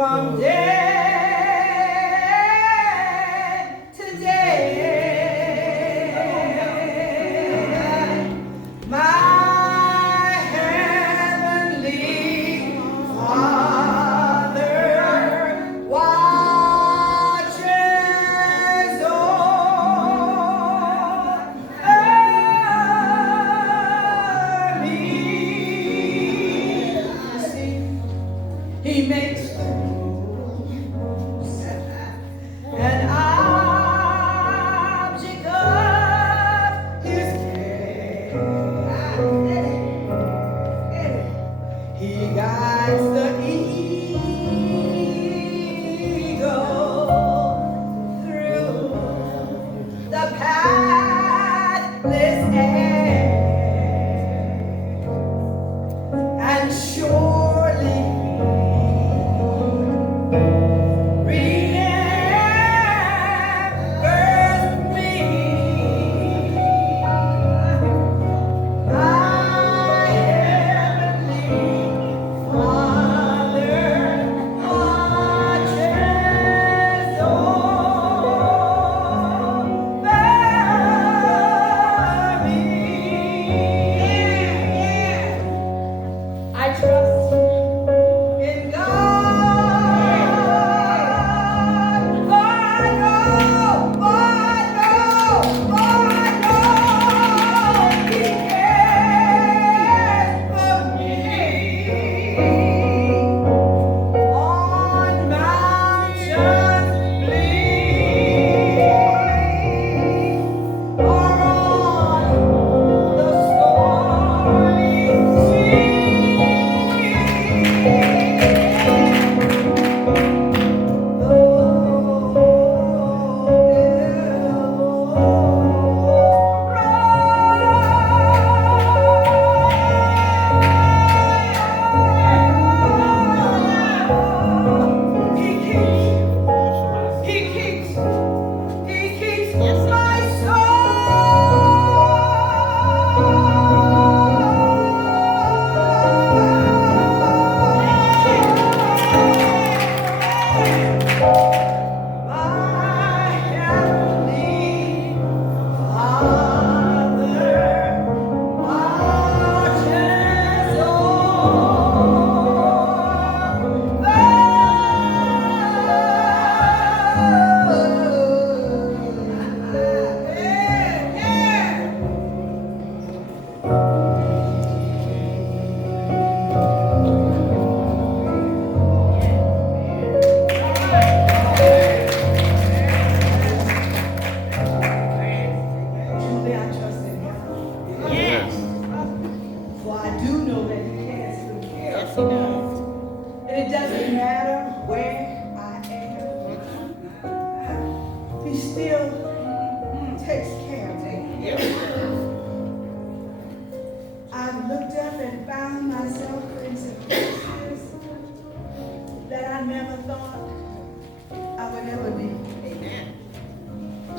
from day to day. My heavenly Father watches over me. See, He makes an object of His care. He guides the eagle through the pathless air, and surely I trust in God, for I know He cares for me. On mountains bleak, or on the stormy sea. He keeps my My heavenly Father watches Truly, I trust in Him. Yes. For I do know that He cares for me. Yes, He does. And it doesn't matter where I am. He still takes care of me. I've looked up and found myself in some places that I never thought I would ever be. Amen.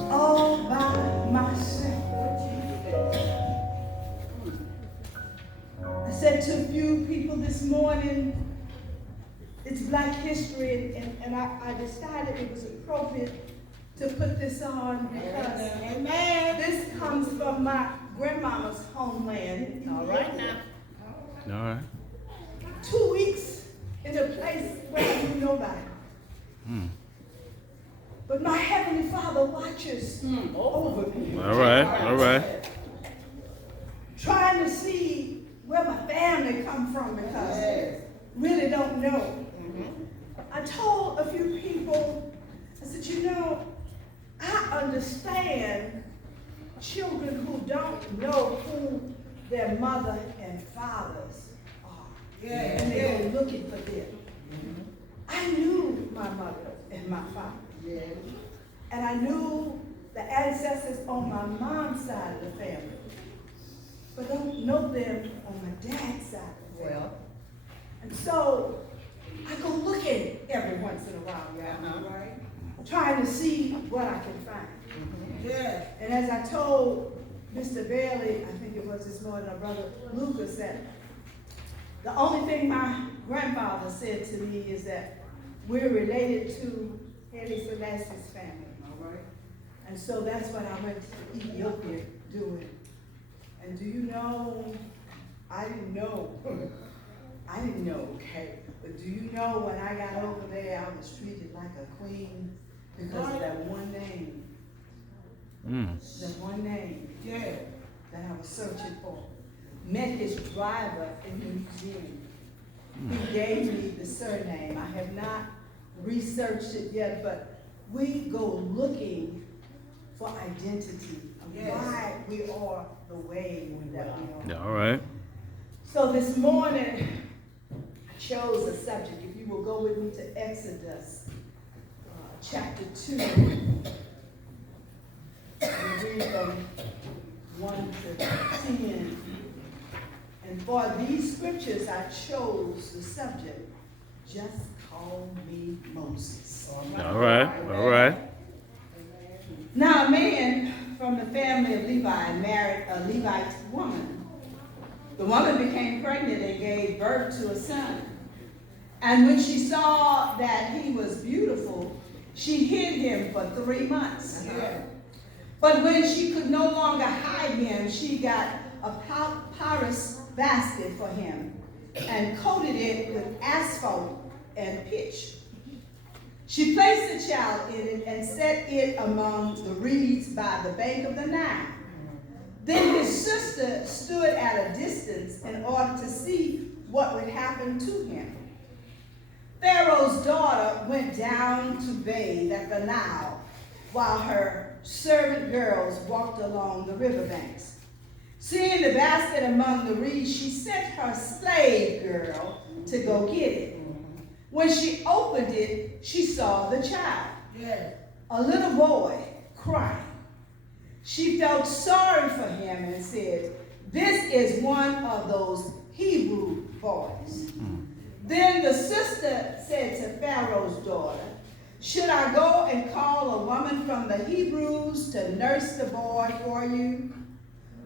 All by myself. I said to a few people this morning, it's Black History, and I decided it was appropriate to put this on because Amen. this comes from my grandmama's homeland. All right now. All right. 2 weeks in a place where I knew nobody. But my Heavenly Father watches over me. All right. All right. Trying to see where my family come from because really don't know. I told a few people, I said, I understand children who don't know who their mother and fathers are. And they're looking for them. I knew my mother and my father. And I knew the ancestors on my mom's side of the family. But don't know them on my dad's side of the family. And so I go looking every once in a while, right? Trying to see what I can find. And as I told Mr. Bailey, I think it was this morning, our brother Lucas, that the only thing my grandfather said to me is that we're related to Haile Selassie's family. All right. And so that's what I went to Ethiopia doing. And do you know, I didn't know, okay, but do you know when I got over there, I was treated like a queen because of that one name. That one name that I was searching for. Met his driver in the museum. He gave me the surname. I have not researched it yet, but we go looking for identity of why we are the way that we are. All right. So this morning, I chose a subject. If you will go with me to Exodus chapter 2, and read from 1 to 10. And for these scriptures, I chose the subject, Just Call Me Moses. All right. All right. Now, a man from the family of Levi married a Levite woman. The woman became pregnant and gave birth to a son. And when she saw that he was beautiful, she hid him for 3 months. But when she could no longer hide him, she got a papyrus basket for him and coated it with asphalt and pitch. She placed the child in it and set it among the reeds by the bank of the Nile. Then his sister stood at a distance in order to see what would happen to him. Pharaoh's daughter went down to bathe at the Nile while her servant girls walked along the riverbanks. Seeing the basket among the reeds, she sent her slave girl to go get it. When she opened it, she saw the child, a little boy, crying. She felt sorry for him and said, "This is one of those Hebrew boys." Then the sister said to Pharaoh's daughter, "Should I go and call a woman from the Hebrews to nurse the boy for you?"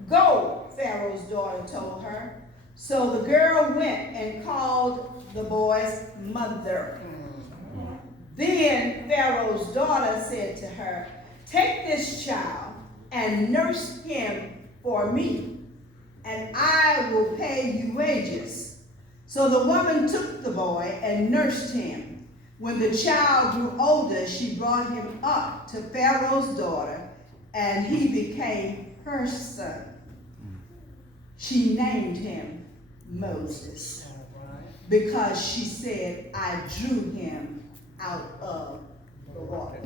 "Go," Pharaoh's daughter told her. So the girl went and called the boy's mother. Then Pharaoh's daughter said to her, "Take this child and nurse him for me, and I will pay you wages." So the woman took the boy and nursed him. When the child grew older, she brought him up to Pharaoh's daughter, and he became her son. She named him Moses because she said, "I drew him out of the water."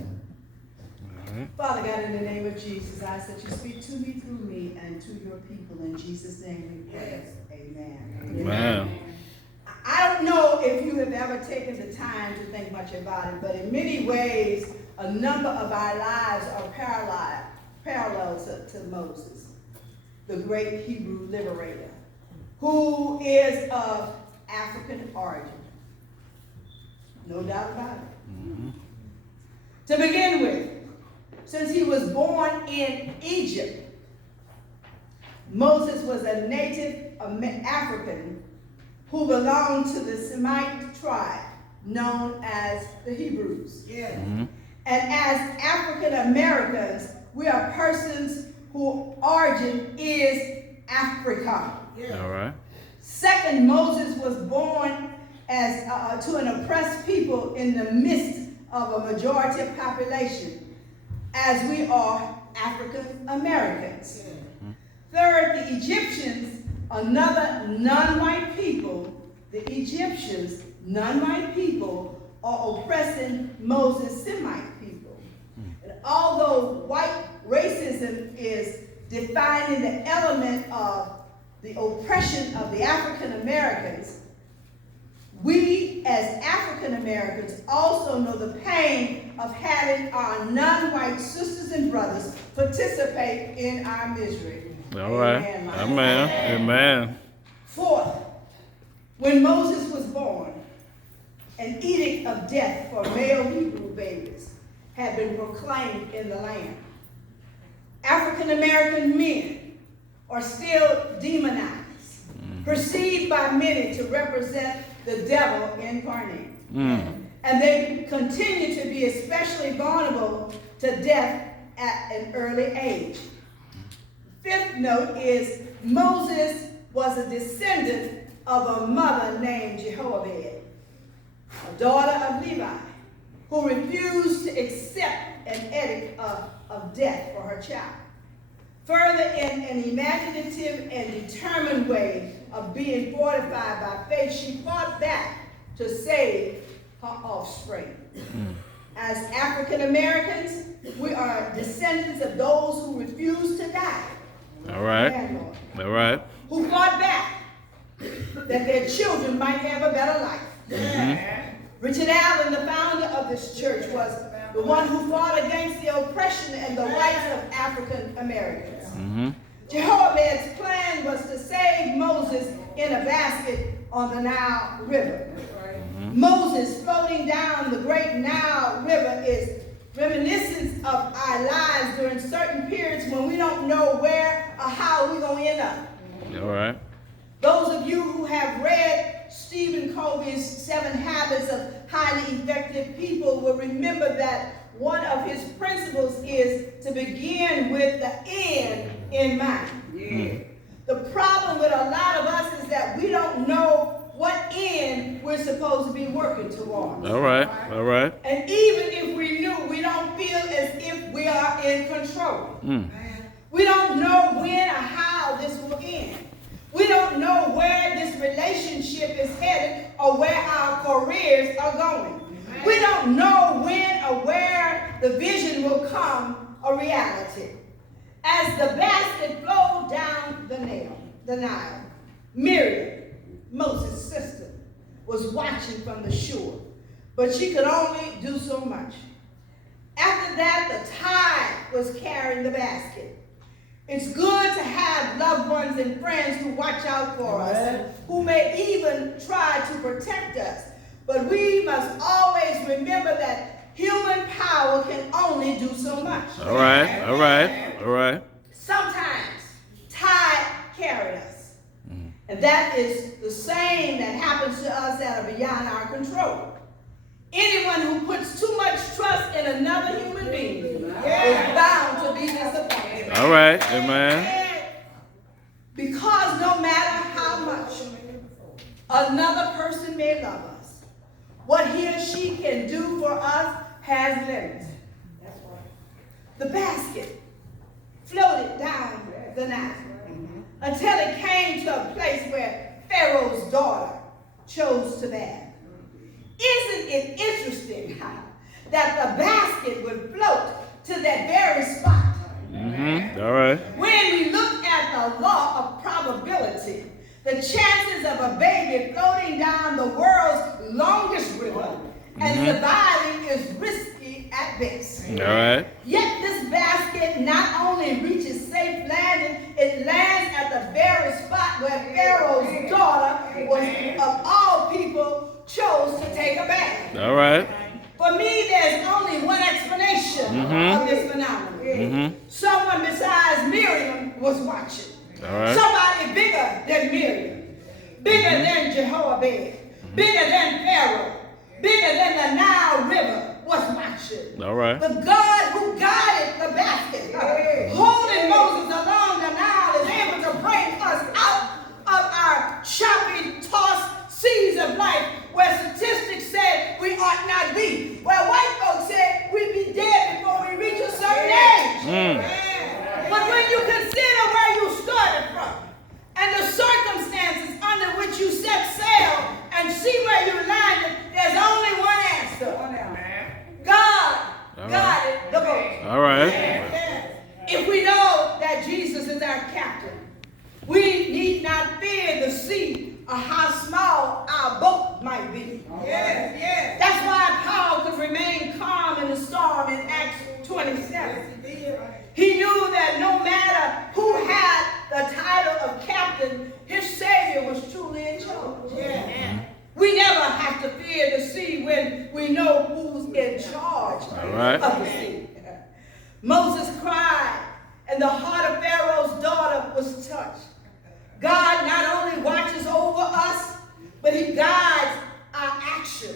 Father God, in the name of Jesus, I ask that you speak to me through me and to your people. In Jesus' name we pray. Amen. Amen. I don't know if you have ever taken the time to think much about it, but in many ways, a number of our lives are parallel to Moses, the great Hebrew liberator, who is of African origin. No doubt about it. To begin with, since he was born in Egypt, Moses was a native African who belonged to the Semite tribe known as the Hebrews. And as African Americans, we are persons whose origin is Africa. All right. Second, Moses was born as to an oppressed people in the midst of a majority of population, as we are African Americans. Third, the Egyptians, another non-white people, the Egyptians, non-white people, are oppressing Moses' Semite people. And although white racism is defining the element of the oppression of the African Americans, we as African Americans also know the pain of having our non-white sisters and brothers participate in our misery. All right. Amen. Amen. Fourth, when Moses was born, an edict of death for male Hebrew babies had been proclaimed in the land. African American men are still demonized, perceived by many to represent the devil incarnate. and they continue to be especially vulnerable to death at an early age. Fifth note is Moses was a descendant of a mother named Jehoiada, a daughter of Levi, who refused to accept an edict of death for her child. Further, in an imaginative and determined way of being fortified by faith, she fought back to save her offspring. As African Americans, we are descendants of those who refused to die. All right. All right. Who fought back that their children might have a better life. Mm-hmm. Richard Allen, the founder of this church, was the one who fought against the oppression and the rights of African Americans. Mm-hmm. Jehoiada's plan was to save Moses in a basket on the Nile River. Mm-hmm. Moses floating down the great Nile River is reminiscent of our lives during certain periods when we don't know where or how we're going to end up. All right. Those of you who have read Stephen Covey's 7 Habits of Highly Effective People will remember that one of his principles is to begin with the end in mind. Yeah. The problem with a lot of us is that we don't know what end we're supposed to be working towards. All right. All right. And even if we knew, we don't feel as if we are in control. We don't know when or how this will end. We don't know where this relationship is headed or where our careers are going. We don't know when or where the vision will come a reality. As the basket flowed down the Nile, Miriam, Moses' sister, was watching from the shore, but she could only do so much. After that, the tide was carrying the basket. It's good to have loved ones and friends who watch out for us, who may even try to protect us. But we must always remember that human power can only do so much. All right, all right, all right. Sometimes tide carry us. And that is the same that happens to us that are beyond our control. Anyone who puts too much trust in another human being is bound to be disappointed. All right, amen. Because no matter how much another person may love us, what he or she can do for us has limits. The basket floated down the Nile until it came to a place where Pharaoh's daughter chose to bath. Isn't it interesting that the basket would float to that very spot? All right. When we look at the law of probability, the chances of a baby floating down the world's longest river and surviving is risky at best. All right. Yet this basket not only reaches safe landing, it lands at the very spot where Pharaoh's daughter was, of all people, chose to take a bath. All right. For me, there's only one explanation of this phenomenon. Someone besides Miriam was watching. All right. Somebody bigger than Miriam, bigger than Jehoiada, bigger than Pharaoh, bigger than the Nile River was watching. All right. The God who guided the basket, holding Moses along the Nile, is able to bring us out of our choppy, tossed seas of life where statistics say we ought not be, where white folks say we'd be dead before we reach a certain age. But when you consider where you started from and the circumstances under which you set sail and see where you landed, there's only one answer. God guided the boat. All right. If we know that Jesus is our captain, we need not fear the sea or how small our boat might be. That's why Paul could remain calm in the storm in Acts 27. He knew that no matter who had the title of captain, his Savior was truly in charge. We never have to fear the sea when we know who's in charge of the sea. Moses cried, and the heart of Pharaoh's daughter was touched. God not only watches over us, but he guides our actions.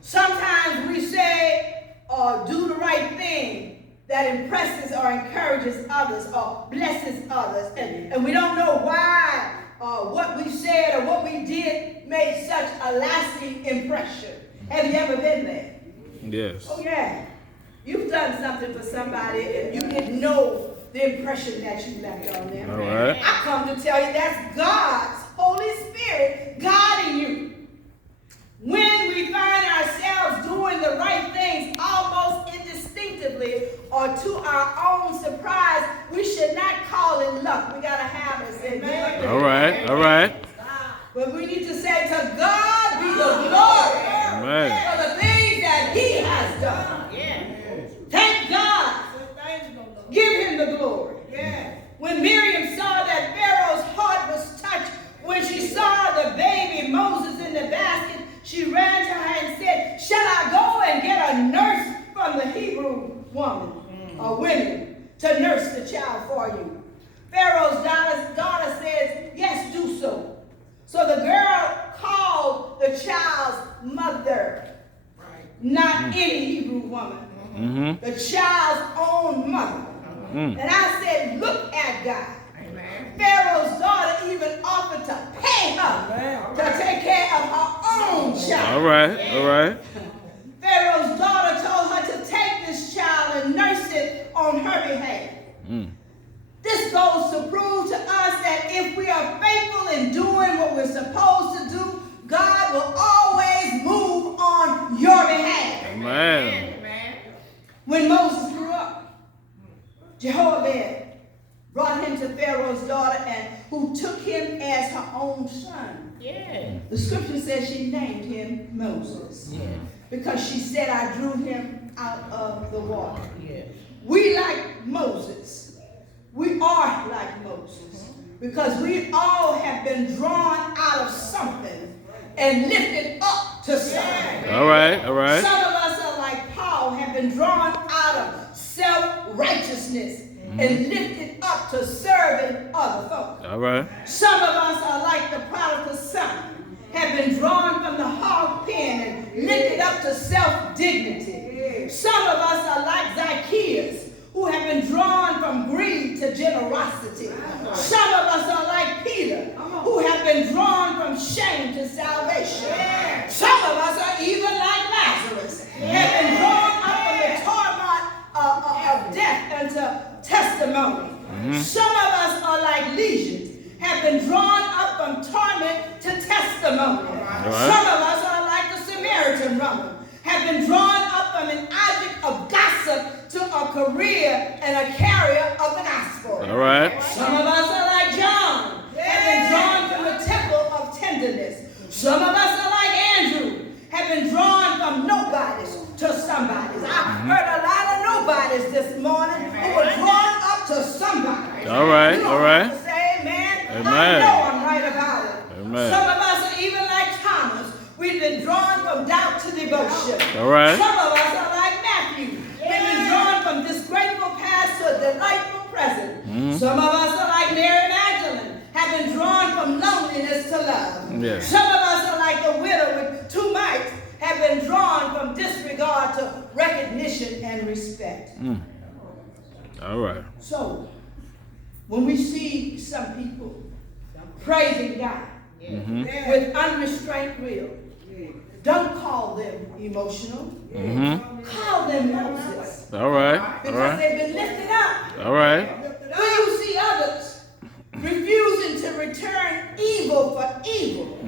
Sometimes we say or do the right thing that impresses or encourages others or blesses others, and we don't know why what we said or what we did made such a lasting impression. Have you ever been there? Yes. Oh yeah. You've done something for somebody and you didn't know the impression that you left on them. All right. I come to tell you that's God's Holy Spirit guiding you. When we find ourselves doing the right things almost instinctively or to our own surprise, we should not call it luck. We got to have it. Amen. All right. All right. But we need to say, to God be the glory for the things that He has done. Thank God. Give Him the glory. When Miriam saw that Pharaoh's heart was touched, when she saw the baby Moses in the basket, she ran to her and said, shall I go and get a nurse from the Hebrew woman or women to nurse the child for you? Pharaoh's daughter says, yes, do so. So the girl called the child's mother, not any Hebrew woman, the child's own mother. And I said, look at God. Pharaoh's daughter even offered to pay her to take care of her own child. All right. All right. Pharaoh's daughter told her to take this child and nurse it on her behalf. This goes to prove to us that if we are faithful in doing what we're supposed to do, God will always move on your behalf. Amen. When Moses grew up, Jehoshaphat brought him to Pharaoh's daughter, and who took him as her own son. The scripture says she named him Moses because she said, I drew him out of the water. We like Moses. We are like Moses because we all have been drawn out of something and lifted up to something. All right. All right. Some of us are like Paul, have been drawn out of self-righteousness and lifted up to serving other folks. All right. Some of us are like the prodigal son, have been drawn from the hog pen and lifted up to self-dignity. Some of us are like Zacchaeus, who have been drawn from greed to generosity. Some of us are like Peter, who have been drawn from shame to salvation. Some of us are even like Lazarus, have been drawn up from the torment of death into testimony. Some of us are like legions, have been drawn up from torment to testimony. Some of us are like the Samaritan woman, have been drawn up from an object of gossip to a career and a carrier of the gospel. All right. Some of us are like John, have been drawn from the temple of tenderness. Some of us are like Andrew, have been drawn from nobodies to somebodies. I heard a lot of nobodies this morning who were drawn up to somebody. All right. You don't All right. have to say amen. Amen. I know I'm right about it. Amen. Some of us are even like Thomas. We've been drawn from doubt to devotion. All right. Some of us are like Matthew. We've been drawn from disgraceful past to a delightful present. Some of us are like Mary Magdalene, have been drawn from loneliness to love. Yes. Some of us are like the widow with two mites, have been drawn from disregard to recognition and respect. All right. So, when we see some people praising God with unrestrained will, don't call them emotional. Call them Moses. All right. Because they've been lifted up. All right. When you see others refusing to return evil for evil,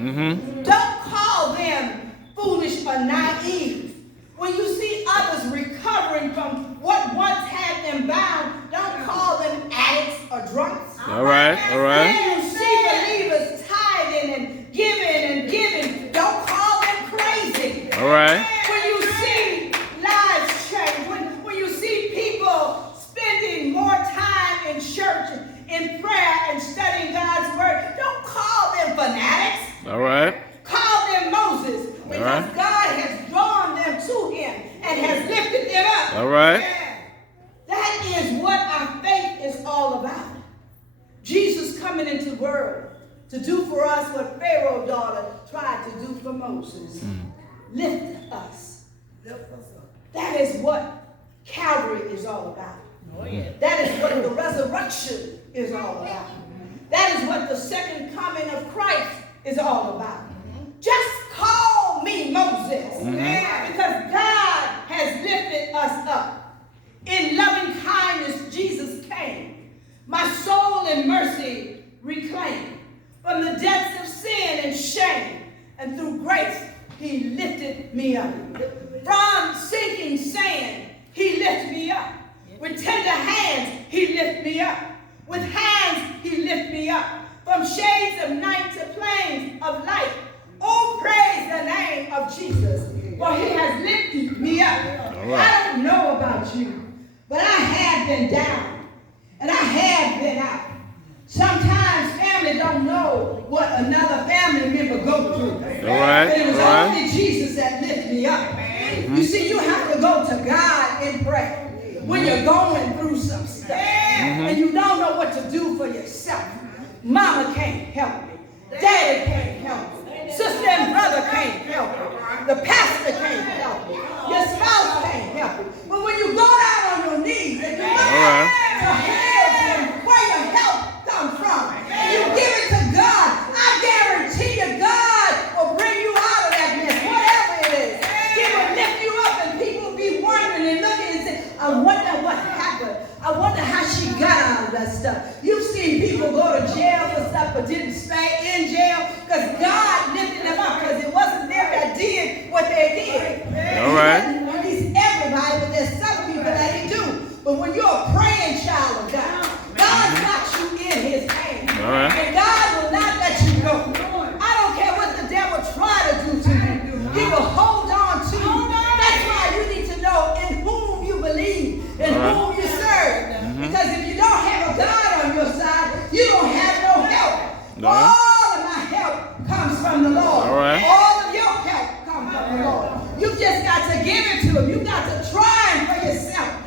don't call them foolish or naive. When you see others recovering from what once had them bound, don't call them addicts or drunks. All right. All right. When you see believers tithing and giving, don't call them crazy. All right. When you see lives change, when you see people spending more time in church, in prayer, and studying God's word, don't call them fanatics. All right. Call them Moses, because God has drawn them to him and has lifted them up. All right. That is what our faith is all about. Jesus coming into the world to do for us what Pharaoh's daughter tried to do for Moses. Lift us. is what Calvary is all about. Oh, yeah. That is what the resurrection is all about. That is what the second coming of Christ is all about. Just call me Moses, because God has lifted us up. In loving kindness, Jesus came. My soul in mercy reclaimed. From the depths of sin and shame, and through grace, he lifted me up. From sinking sand, he lifted me up. With tender hands, he lifted me up. With hands, he lifted me up. From shades of night to plains of light, oh, praise the name of Jesus, for he has lifted me up. Right. I don't know about you, but I have been down, and I have been out. Sometimes family don't know what another family member go through. All right. But it was All right. only Jesus that lifted me up. You see, you have to go to God in prayer when you're going through some stuff and you don't know what to do for yourself. Mama can't help me. Daddy can't help me. Sister and brother can't help me. The pastor can't help me. Your spouse can't help you. But when you go down on your knees and you look to him, where your help comes from, and you give it to God, I guarantee you God will bring you out of that mess, whatever it is. He will lift you up and people will be wondering and looking and say, I wonder what happened. I wonder how she got out of that stuff. You've seen people go to jail for stuff but didn't stay in jail because God lifted them up, because it wasn't them that did what they did. All right. He doesn't release everybody, but there's some people that he do. But when you're a praying child of God, God's got you in his hand. All right. And God will not let you go. I don't care what the devil try to do to you. He will hold on to you. That's why you need to know in whom you believe, in whom you serve. Because if you don't have a God on your side, you don't have no help. All of my help comes from the Lord. All right. All of your help comes from the Lord. You just got to give it to him. You got to try him for yourself.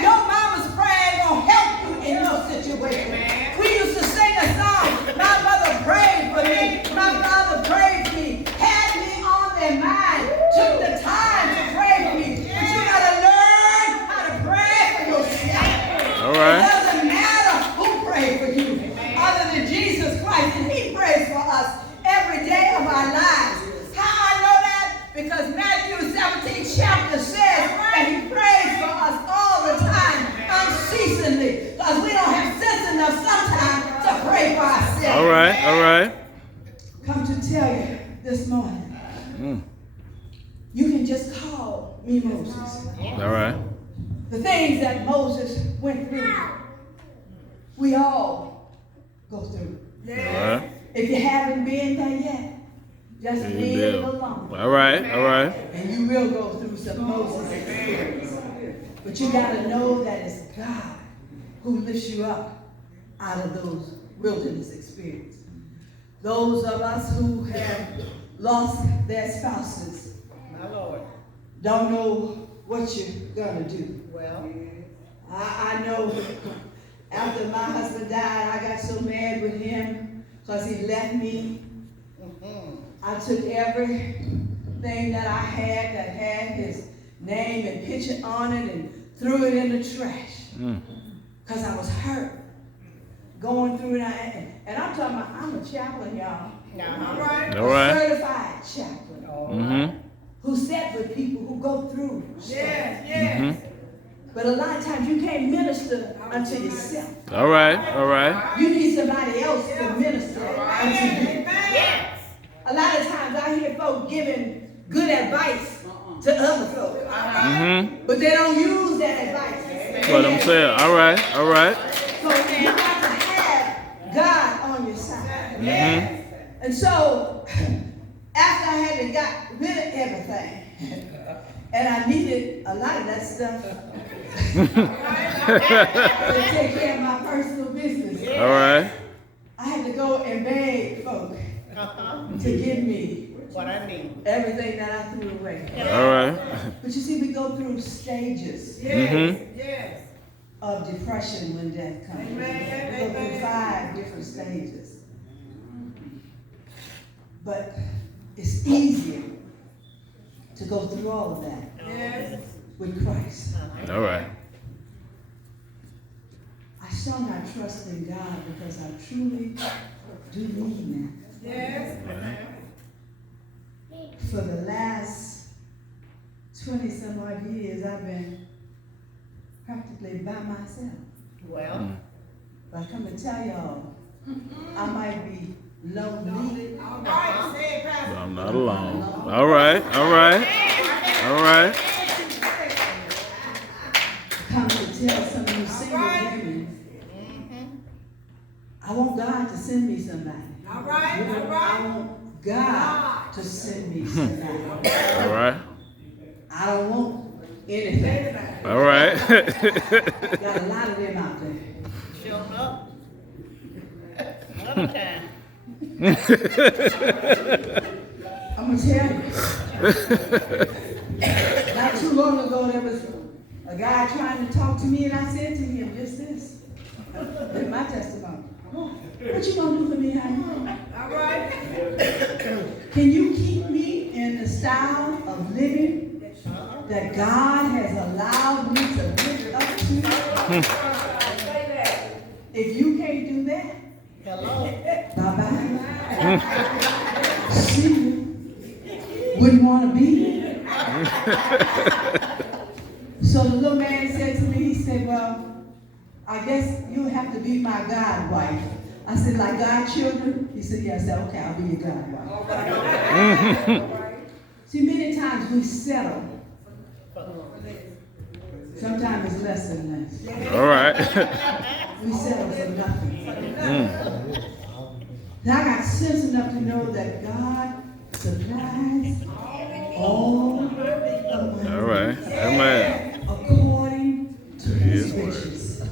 Your mama's praying gonna help you in your situation. We used to sing a song. My mother prayed for me. My father prayed for me. Had me on their mind. Took the time to pray for me. But you gotta learn how to pray for yourself. All right. It doesn't matter who prayed for you, other than Jesus Christ, and he prays for us every day of our lives. How I know that? Because Matthew 17 chapter says that he prays for us all the time, unceasingly, because we don't have sense enough sometimes to pray for ourselves. All right. All right. Come to tell you this morning, you can just call me Moses. All right. The things that Moses went through, we all go through. All right. If you haven't been there yet, just Yeah, you leave did. it alone. All right. All right. And you will go through some Moses experience. But you got to know that it's God who lifts you up out of those wilderness experiences. Those of us who have lost their spouses My Lord. don't know what you're going to do. Well, I know after my husband died, I got so mad with him because he left me. I took everything that I had that had his name and picture on it and threw it in the trash because I was hurt. Going through it, and I'm talking about, I'm a chaplain, y'all. all right. All right. A certified chaplain who sat with people who go through stuff. But a lot of times you can't minister unto yourself. All right. All right. You need somebody else to minister unto you. A lot of times I hear folks giving good advice to other folks, but they don't use that advice. That's what I'm saying. All right. All right. So you have to have God on your side. And so after I had to got rid of everything, and I needed a lot of that stuff to take care of my personal business. All right. I had to go and beg folk to give me What I mean. everything that I threw away. All right. But you see, we go through stages Yes. of depression when death comes. We go through 5 different stages. But it's easier to go through all of that with Christ. All right. I shall not trust in God because I truly do need Him. Yes. For the last 20 some odd years, I've been practically by myself. Well. But I come to tell y'all, I might be lonely. All right. Say it, But Pastor. I'm not alone. All right. All right. All right. Come to tell some of you single women, I want God to send me somebody. All right. All I right. want God to send me somebody. All right. I don't want anything. All right. Got a lot of them out there. Showing up. Another time. I'm gonna tell you. Not too long ago, there was a guy trying to talk to me, and I said to him just this. In my testimony. What you gonna do for me, honey? All right. Can you keep me in the style of living that God has allowed me to live up to? If you can't do that, Hello. bye-bye. See you. Wouldn't want to be here. So the little man said to me, he said, well, I guess you'll have to be my God wife. I said, like God children? He said, yeah. I said, okay, I'll be your God wife. See, many times we settle. Sometimes it's less than less. All right. We settle for nothing. Now I got sense enough to know that God supplies all of my All right. Amen. according to His His word. riches.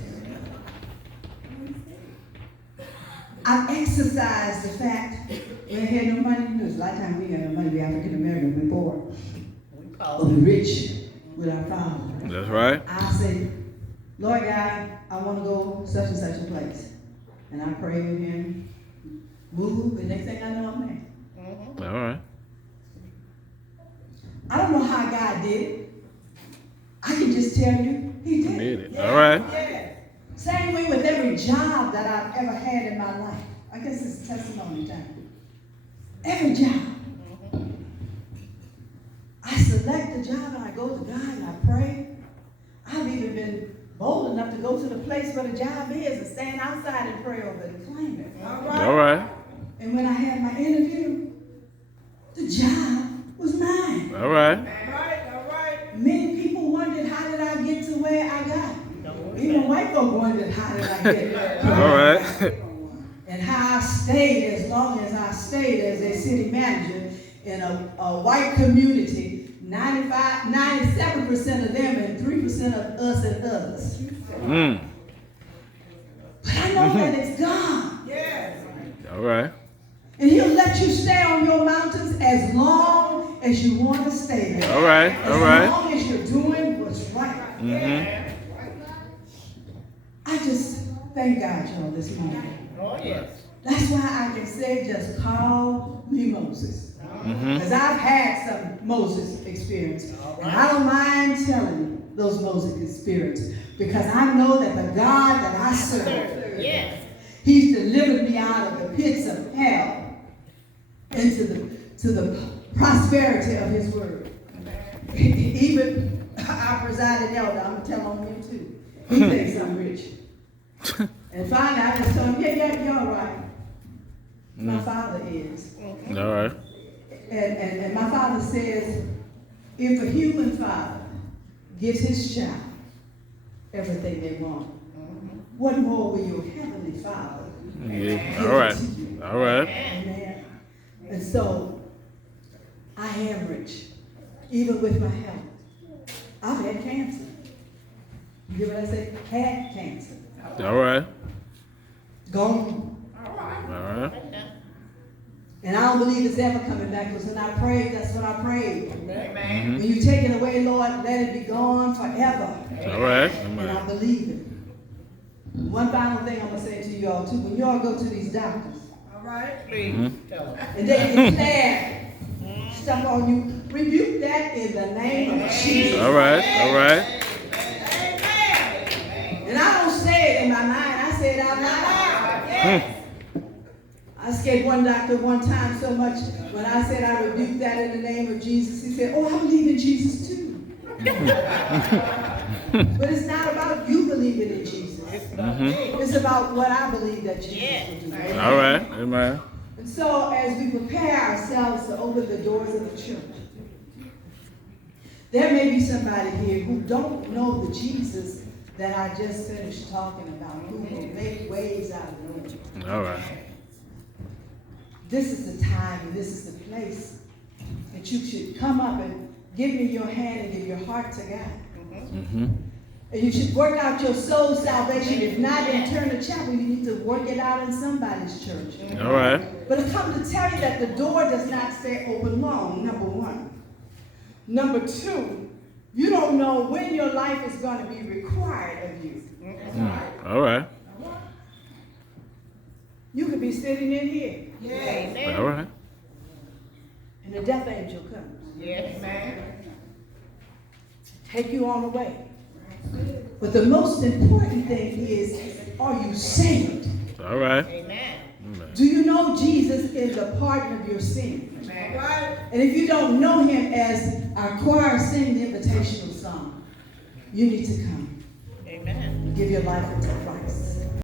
I've exercised the fact we had no money. There's a lot of times we had no money. We African American, we're poor. We call But we're rich with our Father. That's right. I say, Lord God, I want to go such and such a place. And I pray with Him, move, and next thing I know, I'm there. All right. I don't know how God did it. I can just tell you, He did Did it. it. All right. Yes. Same way with every job that I've ever had in my life. I guess it's testimony time. Every job. I select the job and I go to God and I pray. I've even been bold enough to go to the place where the job is and stand outside and pray over it and claim it. All right. All right. And when I had my interview, the job was mine. All right. All right. All right. Many people wondered, how did I get to where I got? Even white folk wondered, how did I get there? All right. And how I stayed as long as I stayed as a city manager in a white community, 97% of them and 3% of us and others. But I know that it's God. Yes. All right. And He'll let you stay on your mountains as long as you want to stay there. All right. All right. As long as you're doing what's right. I just thank God, y'all, this morning. Oh, yes. That's why I can say, just call me Moses. Because I've had some Moses experience. And I don't mind telling you those Moses experiences. Because I know that the God that I serve, Yes. He's delivered me out of the pits of hell into the prosperity of His word. Even our presiding elder, I'm telling on him too. He thinks I'm rich. And finally, I just told him, yeah, you're all right. My father is. All right. And my father says, if a human father gives his child everything they want, what more will your heavenly Father Yeah. give All right. to you? All right. Amen. And so, I am rich, even with my health. I've had cancer. You hear what I say? Had cancer. All right. Gone. All right. And I don't believe it's ever coming back, because when I prayed, that's what I prayed. Amen. When you take it away, Lord, let it be gone forever. All right. And I Amen. believe it. One final thing I'm going to say to you all, too. When you all go to these doctors, All right. Please tell us. and they declare stuff on you, rebuke that in the name of Jesus. All right. All right. And I don't say it in my mind, I say it out loud. I scared one doctor one time so much when I said I rebuked that in the name of Jesus. He said, "Oh, I believe in Jesus too." But it's not about you believing in Jesus. It's about what I believe that Jesus will do. All right. Amen. And so as we prepare ourselves to open the doors of the church, there may be somebody here who don't know the Jesus that I just finished talking about, who will make waves out of no way. All right. This is the time and this is the place that you should come up and give me your hand and give your heart to God. And you should work out your soul salvation. If not in Turner Chapel, you need to work it out in somebody's church. All right. But I come to tell you that the door does not stay open long, number one. Number two, you don't know when your life is going to be required of you. All right. You could be sitting in here, All right. and the death angel comes. Yes, ma'am. Take you on the way. But the most important thing is, are you saved? All right. Amen. Do you know Jesus is the pardon of your sin? Amen. And if you don't know him, as our choir sing the invitational song, you need to come. Amen. Give your life to Christ.